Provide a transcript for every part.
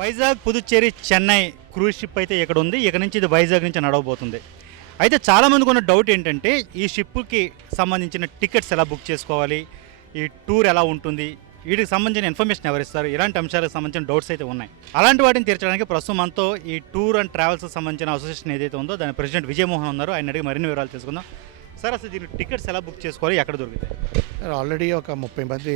Vizag Puducherry Chennai cruise ship అయితే ఇక్కడ ఉంది. ఇక్కడ నుంచి ఇది వైజాగ్ నుంచి నడవబోతుంది. అయితే చాలామందికి ఉన్న డౌట్ ఏంటంటే ఈ షిప్కి సంబంధించిన టికెట్స్ ఎలా బుక్ చేసుకోవాలి? ఈ టూర్ ఎలా ఉంటుంది? వీటికి సంబంధించిన ఇన్ఫర్మేషన్ ఎవరిస్తారు ఇలాంటి అంశాలకు సంబంధించిన డౌట్స్ అయితే ఉన్నాయి. అలాంటి వాటిని తీర్చడానికి ప్రస్తుతం మనతో ఈ టూర్ అండ్ ట్రావెల్స్ సంబంధించిన అసోసియేషన్ ఏదైతే ఉందో దాని ప్రెసిడెంట్ విజయమోహన్ ఉన్నారు. ఆయన అడిగి మరిన్ని వివరాలు తెలుసుకుందాం. సార్ అసలు దీని టికెట్స్ ఎలా బుక్ చేసుకోవాలి? ఎక్కడ దొరుకుతాయి? సార్ ఆల్రెడీ ఒక ముప్పై మంది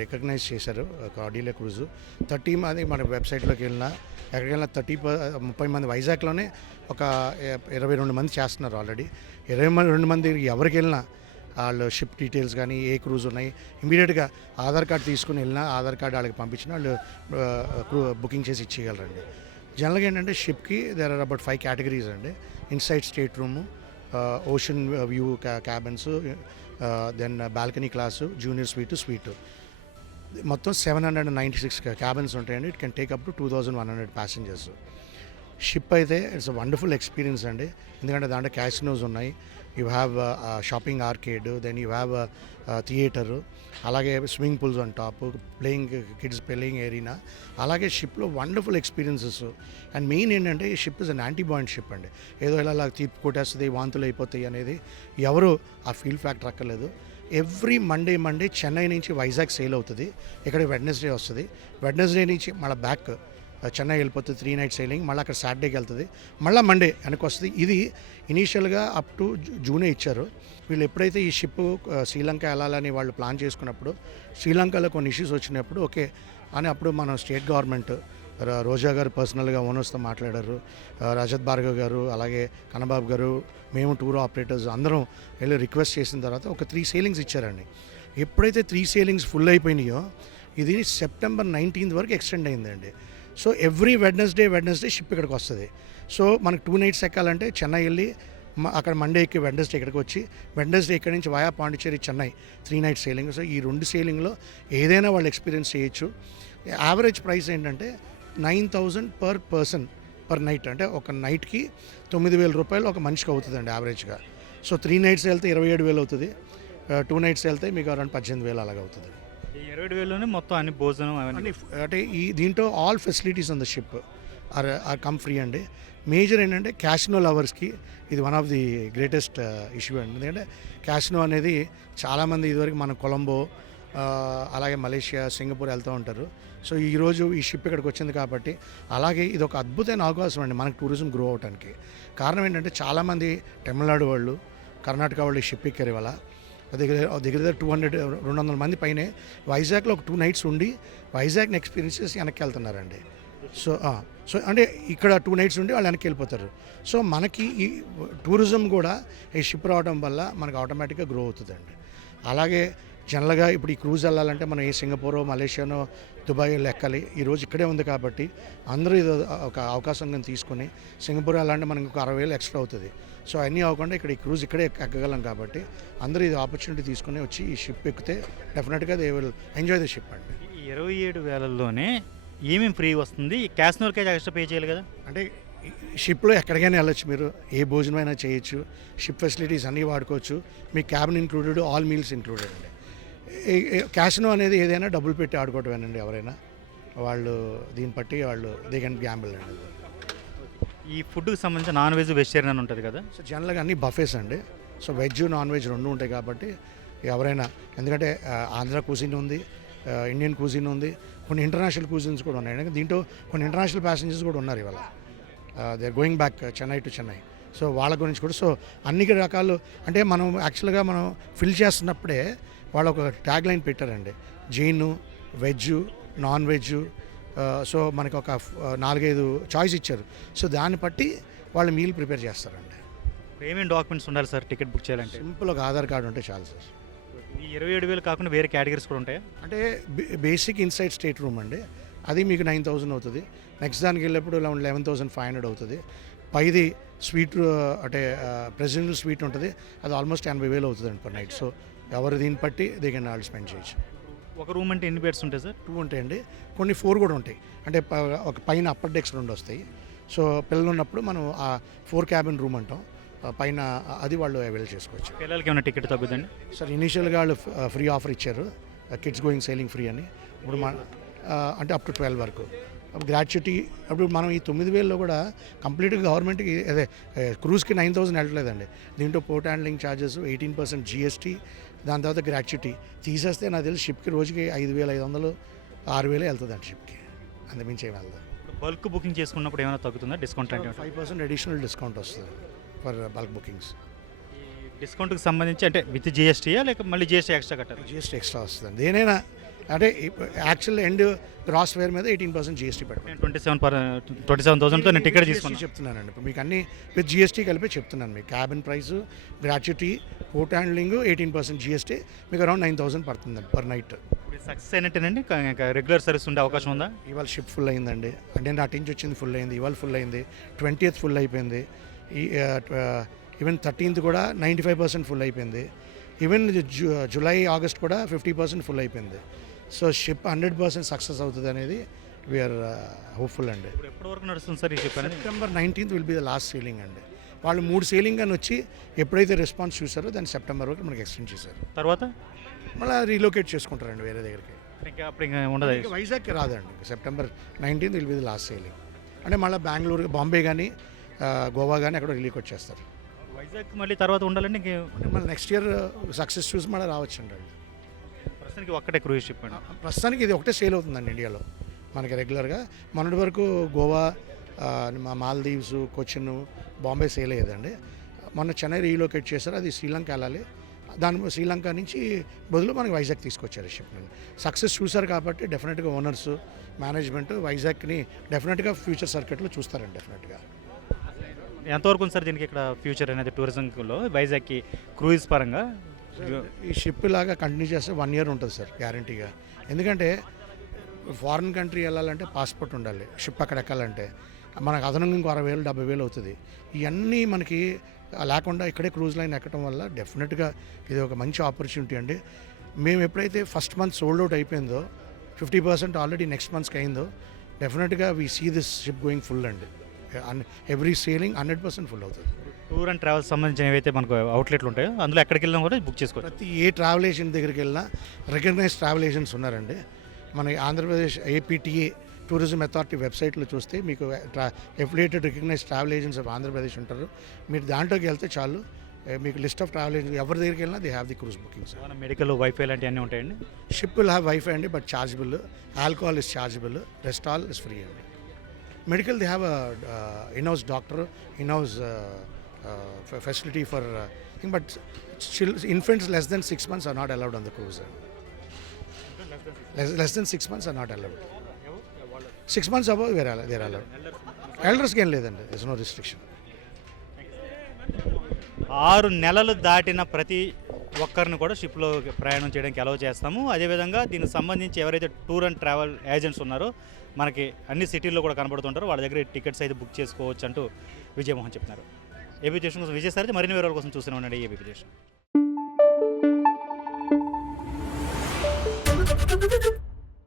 రికగ్నైజ్ చేశారు ఒక ఆడియో క్రూజ్. థర్టీ మంది మన వెబ్సైట్లోకి వెళ్ళినా ఎక్కడికి వెళ్ళినా థర్టీ ముప్పై మంది వైజాగ్లోనే ఒక ఇరవై రెండు మంది చేస్తున్నారు ఆల్రెడీ. ఇరవై మంది రెండు మంది ఎవరికి వెళ్ళినా వాళ్ళు షిప్ డీటెయిల్స్ కానీ ఏ క్రూజ్ ఉన్నాయి ఇమీడియట్గా ఆధార్ కార్డ్ తీసుకుని వెళ్ళినా ఆధార్ కార్డ్ వాళ్ళకి పంపించిన వాళ్ళు క్రూ బుకింగ్ చేసి ఇచ్చేయగలరండి జనరల్గా ఏంటంటే షిప్కి there are about five categories అండి. Inside state room ocean view cabins then balcony class junior suite suite మొత్తం seven hundred ninety six cabins ఉంటాయండి. It can take up to two thousand one hundred passengers ship అయితే it's a wonderful experience అండి. ఎందుకంటే దాంట్లో casinos ఉన్నాయి. You have shopping arcade then you have theatre అలాగే swimming pools on top playing kids playing arena అలాగే షిప్లో wonderful experiences. And main ఏంటంటే ఈ షిప్ ఇస్ అన్ యాంటీబాయింట్ షిప్ అండి. ఏదో ఇలా అలా తీపి కొట్టేస్తుంది వాంతులు అయిపోతాయి అనేది ఎవరు ఆ ఫీల్ ఫ్యాక్టర్ అక్కర్లేదు. ఎవ్రీ మండే మండే చెన్నై నుంచి వైజాగ్ సేల్ అవుతుంది. ఇక్కడ వెడ్నెస్డే వస్తుంది. వెడ్నెస్డే నుంచి మళ్ళీ బ్యాక్ చెన్నై వెళ్ళిపోతుంది త్రీ నైట్ సైలింగ్ మళ్ళీ అక్కడ సాటర్డేకి వెళ్తుంది. మళ్ళీ మండే వెనక్కి వస్తుంది. ఇది ఇనీషియల్గా అప్ టు జూనే ఇచ్చారు. వీళ్ళు ఎప్పుడైతే ఈ షిప్ శ్రీలంక వెళ్ళాలని వాళ్ళు ప్లాన్ చేసుకున్నప్పుడు శ్రీలంకలో కొన్ని ఇష్యూస్ వచ్చినప్పుడు ఓకే అని అప్పుడు మనం స్టేట్ గవర్నమెంట్ రోజా గారు పర్సనల్గా ఓనర్స్తో మాట్లాడారు. రజత్ భార్గవ్ గారు అలాగే కన్నబాబు గారు మేము టూర్ ఆపరేటర్స్ అందరం వెళ్ళి రిక్వెస్ట్ చేసిన తర్వాత ఒక త్రీ సేలింగ్స్ ఇచ్చారండి. ఎప్పుడైతే త్రీ సేలింగ్స్ ఫుల్ అయిపోయినాయో ఇది సెప్టెంబర్ నైన్టీన్త్ వరకు ఎక్స్టెండ్ అయిందండి. So every Wednesday Wednesday ship ఇక్కడికి వస్తుంది. సో మనకు టూ నైట్స్ ఎక్కాలంటే చెన్నై వెళ్ళి అక్కడ మండే ఎక్కి వెడ్నెస్డే ఇక్కడికి వచ్చి వెడ్నెస్డే ఇక్కడి నుంచి via Pondicherry Chennai three night sailing so ఈ రెండు సేలింగ్లో ఏదైనా వాళ్ళు ఎక్స్పీరియన్స్ చేయొచ్చు. యావరేజ్ ప్రైస్ ఏంటంటే nine thousand per person per night అంటే ఒక నైట్కి తొమ్మిది వేల రూపాయలు ఒక మనిషికి అవుతుందండి యావరేజ్గా సో త్రీ నైట్స్ వెళ్తే ఇరవై ఏడు వేలు అవుతుంది. టూ నైట్స్ వెళ్తే మీకు అరౌండ్ పద్దెనిమిది వేలు అలాగ అవుతుంది. ఇరవై వేలు మొత్తం అన్ని భోజనం అవన్నీ అంటే ఈ దీంట్లో all facilities on the ship are are come free అండి. మేజర్ ఏంటంటే క్యాసినో లవర్స్కి ఇది one of the greatest issue అండి. ఎందుకంటే క్యాసినో అనేది చాలామంది ఇదివరకు మన కొలంబో uh, అలాగే మలేషియా సింగపూర్ వెళ్తూ ఉంటారు. సో ఈరోజు ఈ షిప్ ఇక్కడికి వచ్చింది కాబట్టి అలాగే ఇది ఒక అద్భుతమైన అవకాశం అండి మనకు టూరిజం గ్రో అవడానికి కారణం ఏంటంటే చాలామంది తమిళనాడు వాళ్ళు కర్ణాటక వాళ్ళు ఈ షిప్ ఎక్కారు ఇవాళ. దగ్గర దగ్గర దగ్గర టూ హండ్రెడ్ రెండు వందల మంది పైనే. వైజాగ్లో ఒక టూ నైట్స్ ఉండి వైజాగ్ని ఎక్స్పీరియన్స్ చేసి వెనక్కి వెళ్తున్నారండి సో సో అంటే ఇక్కడ టూ నైట్స్ ఉండి వాళ్ళు వెనక్కి వెళ్ళిపోతారు సో మనకి ఈ టూరిజం కూడా ఈ షిప్ రావడం వల్ల మనకు ఆటోమేటిక్గా గ్రో అవుతుందండి. అలాగే జనరల్గా ఇప్పుడు ఈ క్రూజ్ వెళ్ళాలంటే మనం ఏ సింగపూర్ మలేషియానో దుబాయ్ ఎక్కాలి ఈ రోజు ఇక్కడే ఉంది కాబట్టి అందరూ ఇది ఒక అవకాశం కింద తీసుకుని సింగపూర్ వెళ్ళాలంటే మనకి ఒక అరవై వేలు ఎక్స్ట్రా అవుతుంది. సో అన్నీ అవ్వకుండా ఇక్కడ ఈ క్రూజ్ ఇక్కడే ఎక్క- ఎక్కగలం కాబట్టి అందరూ ఇది ఆపర్చునిటీ తీసుకుని వచ్చి ఈ షిప్ ఎక్కితే డెఫినెట్గా they will enjoy the ship అండి. ఈ ఇరవై ఏడు వేలల్లోనే ఏమేమి ఫ్రీ వస్తుంది? అయితే ఎక్స్ట్రా పే చేయాలి కదా? అంటే షిప్లో ఎక్కడికైనా వెళ్ళొచ్చు మీరు ఏ భోజనమైనా చేయొచ్చు షిప్ ఫెసిలిటీస్ అన్నీ వాడుకోవచ్చు మీ cabin included all meals included అండి. క్యాసినో అనేది ఏదైనా డబ్బులు పెట్టి ఆడుకోవటమేనండి ఎవరైనా. వాళ్ళు దీన్ని బట్టి వాళ్ళు దే కెన్ గ్యాంబుల్ అండి. ఈ ఫుడ్కి సంబంధించి నాన్ వెజ్ వెజిటేరియన్ ఉంటుంది కదా? సో జనరల్గా అన్ని బఫేస్ అండి. సో వెజ్ నాన్ వెజ్ రెండు ఉంటాయి కాబట్టి ఎవరైనా ఎందుకంటే ఆంధ్ర కుజిన్ ఉంది ఇండియన్ కుజిన్ ఉంది కొన్ని ఇంటర్నేషనల్ కుజిన్స్ కూడా ఉన్నాయి. ఎందుకంటే దీంట్లో కొన్ని ఇంటర్నేషనల్ ప్యాసింజర్స్ కూడా ఉన్నారు ఇవాళ. They are going back Chennai to Chennai so వాళ్ళ గురించి కూడా సో అన్ని రకాలు అంటే మనం యాక్చువల్గా మనం ఫిల్ చేస్తున్నప్పుడే వాళ్ళు ఒక ట్యాగ్ లైన్ పెట్టారండి. Jain veg non veg so మనకి ఒక నాలుగైదు చాయిస్ ఇచ్చారు. సో దాన్ని బట్టి వాళ్ళు మీల్ ప్రిపేర్ చేస్తారండి. ఏమేమి డాక్యుమెంట్స్ ఉండాలి సార్ టికెట్ బుక్ చేయాలంటే. సింపుల్ ఒక ఆధార్ కార్డు ఉంటే చాలు సార్. ఈ ఇరవై ఏడు వేలు కాకుండా వేరే కేటగిరీస్ కూడా ఉంటాయా? అంటే బేసిక్ ఇన్సైడ్ స్టేట్ రూమ్ అండి. అది మీకు నైన్ థౌసండ్ అవుతుంది. నెక్స్ట్ దానికి వెళ్ళినప్పుడు లెవెన్ థౌసండ్ ఫైవ్ హండ్రెడ్ అవుతుంది. పైది స్వీట్ అంటే ప్రెసిడెంట్ స్వీట్ ఉంటుంది. అది ఆల్మోస్ట్ ఎనభై వేలు అవుతుంది పర్ నైట్ సో ఎవరు దీన్ని బట్టి దిగండి వాళ్ళు స్పెండ్ చేయొచ్చు. ఒక రూమ్ అంటే ఎన్ని బెడ్స్ ఉంటాయి సార్? టూ ఉంటాయండి కొన్ని ఫోర్ కూడా ఉంటాయి. అంటే ప- ఒక పైన అప్పర్ డెక్స్ రెండు వస్తాయి. సో పిల్లలు ఉన్నప్పుడు మనం ఆ ఫోర్ క్యాబిన్ రూమ్ అంటాం. ఆ పైన అది వాళ్ళు అవైల్ చేసుకోవచ్చు. పిల్లలకి ఏమైనా టికెట్ తగ్గుదండి సార్ ఇనీషియల్గా వాళ్ళు ఫ్రీ ఆఫర్ ఇచ్చారు. కిడ్స్ గోయింగ్ సేలింగ్ ఫ్రీ అని. ఇప్పుడు మా ఆ, అంటే అప్ టు ట్వెల్వ్ వరకు. గ్రాట్యుటీ అప్పుడు మనం ఈ తొమ్మిది వేలలో కూడా కంప్లీట్గా గవర్నమెంట్కి అదే క్రూజ్కి నైన్ థౌసండ్ వెళ్ళట్లేదండి. దీంట్లో port handling charges eighteen percent GST దాని తర్వాత గ్రాట్యుటీ. తీసేస్తే నాకు తెలిసి షిప్కి రోజుకి ఐదు వేల ఐదు వందలు ఆరు వేలే వెళ్తుందండి షిప్కి. అంతమించి ఏం వెళ్దాం బల్క్ బుకింగ్ చేసుకున్నప్పుడు ఏమైనా తగ్గుతుందా డిస్కౌంట్ అంటే ఫైవ్ పర్సెంట్ అడిషనల్ డిస్కౌంట్ వస్తుంది ఫర్ బల్క్ బుకింగ్స్. డిస్కౌంట్కి సంబంధించి అంటే విత్ జిఎస్టీయా లేక మళ్ళీ జిఎస్టీ ఎక్స్ట్రా కట్టారు జిఎస్టీ ఎక్స్ట్రా వస్తుంది. దేనైనా అంటే యాక్చువల్ ఎండ్ గ్రాస్ ఫేర్ మీద ఎయిటీన్ పర్సెంట్ జిఎస్టీ పెట్టండి twenty seven per twenty seven థౌసండ్తో నేను టికెట్ తీసుకున్నాను చెప్తున్నానండి. ఇప్పుడు మీకు అన్ని విత్ జిఎస్టీ కలిపి చెప్తున్నాను మీకు. Cabin price gratuity port handling eighteen percent GST మీకు అరౌండ్ నైన్ థౌసండ్ పడుతుందండి పర్ నైట్. సక్సెస్ అయినట్టేనండి? రెగ్యులర్ సర్వీస్ ఉండే అవకాశం ఉందా? ఇవాళ షిప్ ఫుల్ అయిందండి. అంటే నా నుంచి వచ్చింది ఫుల్ అయింది ఇవాళ ఫుల్ అయింది. ట్వంటీయత్ ఫుల్ అయిపోయింది. ఈ ఈవెన్ థర్టీన్త్ కూడా నైంటీ ఫైవ్ పర్సెంట్ ఫుల్ అయిపోయింది. ఈవెన్ జూ జూలై ఆగస్ట్ కూడా ఫిఫ్టీ పర్సెంట్ ఫుల్ అయిపోయింది. So ship hundred percent success అవుతుంది అనేది వీఆర్ హోప్ఫుల్ అండి. ఇప్పుడు ఎప్పటి వరకు నడుస్తుంది సార్ ఈ షిప్ అనేది? September nineteenth will be the last sailing అండి. వాళ్ళు మూడు సేలింగ్ అని వచ్చి ఎప్పుడైతే రెస్పాన్స్ చూసారో దాన్ని సెప్టెంబర్ వరకు మనకి ఎక్స్టెండ్ చేశారు. తర్వాత? మళ్ళీ రీలొకేట్ చేసుకుంటారండి వేరే దగ్గరికి. ఇంకా అప్పుడు ఇంకా ఉండదు. ఇంకా వైజాగ్కి రాదండి. September nineteenth will be the last sailing అంటే మళ్ళీ బెంగళూరు బాంబే కానీ గోవా కానీ అక్కడ రీలోకేట్ చేస్తారు వైజాగ్ మళ్ళీ తర్వాత ఉండాలండి మళ్ళీ నెక్స్ట్ ఇయర్ సక్సెస్ చూసి మళ్ళీ రావచ్చండి ప్రస్తుతానికి ఒక్కటే క్రూజ్ షిప్ అండి. ప్రస్తుతానికి ఇది ఒకటే సేల్ అవుతుందండి ఇండియాలో. మనకి రెగ్యులర్గా మొన్నటి వరకు గోవా మా మాల్దీవ్స్ కొచ్చిన్ బాంబే సేల్ అయ్యేదండి. మొన్న చెన్నై రీలోకేట్ చేశారు అది శ్రీలంక వెళ్ళాలి. దాని శ్రీలంక నుంచి బదులు మనకి వైజాగ్ తీసుకొచ్చారు షిప్ సక్సెస్ చూశారు కాబట్టి డెఫినెట్గా ఓనర్స్ మేనేజ్మెంట్ వైజాగ్ని డెఫినెట్గా ఫ్యూచర్ సర్క్యూట్లో చూస్తారండి డెఫినెట్గా. ఎంతవరకు ఉంది సార్ దీనికి ఇక్కడ ఫ్యూచర్ అనేది టూరిజంలో? వైజాగ్కి క్రూయిజ్ పరంగా ఈ షిప్ లాగా కంటిన్యూ చేస్తే వన్ ఇయర్ ఉంటుంది సార్ గ్యారంటీగా. ఎందుకంటే ఫారిన్ కంట్రీ వెళ్ళాలంటే పాస్పోర్ట్ ఉండాలి షిప్ అక్కడ ఎక్కాలంటే. మనకు అదనంగా ఇంకో అరవై వేలు డెబ్బై వేలు అవుతుంది. ఇవన్నీ మనకి లేకుండా ఇక్కడే క్రూజ్ లైన్ ఎక్కడం వల్ల డెఫినెట్గా ఇది ఒక మంచి ఆపర్చునిటీ అండి. మేము ఎప్పుడైతే ఫస్ట్ మంత్ సోల్డ్ అవుట్ అయిపోయిందో ఫిఫ్టీ పర్సెంట్ ఆల్రెడీ నెక్స్ట్ మంత్స్కి అయిందో డెఫినెట్గా we see this ship going full అండి. Every sailing hundred percent full అవుతుంది. టూర్ అండ్ ట్రావెల్స్ సంబంధించిన ఏవైతే మనకు అవుట్లెట్లు ఉంటాయో అందులో ఎక్కడికి వెళ్ళినా కూడా బుక్ చేసుకోవచ్చు. ప్రతి ఏ ట్రావెల్ ఏజెంట్ దగ్గరికి వెళ్ళినా రికగ్నైజ్ ట్రావెల్ ఏజెంట్స్ ఉన్నారండి. మన ఆంధ్రప్రదేశ్ ఏపీటీఏ టూరిజం అథారిటీ వెబ్సైట్లో చూస్తే మీకు ట్రా affiliated recognise travel agents of Andhra Pradesh ఉంటారు. మీరు దాంట్లోకి వెళ్తే చాలు. మీకు లిస్ట్ ఆఫ్ ట్రావెల్ ఏజెంట్స్ ఎవరి దగ్గరికి వెళ్ళినా they have the cruise bookings medical wifi లాంటివి అన్నీ ఉంటాయండి? షిప్ విల్ హ్యావ్ వైఫై అండి but chargeable. Alcohol is chargeable. Rest all is free అండి. Medical they have in house doctor in house facility for but chill infants less than six months are not allowed on the cruise less than six months are not allowed six months above వేరే వేరే allowed ఎల్డర్స్కి ఏం లేదండి is no restriction ఆరు నెలలు దాటిన ప్రతి ఒక్కరిని కూడా షిప్లో ప్రయాణం చేయడానికి అలౌ చేస్తాము. అదేవిధంగా దీనికి సంబంధించి ఎవరైతే టూర్ అండ్ ట్రావెల్ ఏజెంట్స్ ఉన్నారో మనకి అన్ని సిటీల్లో కూడా కనబడుతుంటారో. వాళ్ళ దగ్గర టికెట్స్ అయితే బుక్ చేసుకోవచ్చు అంటూ విజయమోహన్ చెప్తున్నారు ఏపీ దేశం కోసం విజయసారి మరిన్ని వివరాల కోసం చూస్తూనే ఉండండి. ఏపీ దేశం.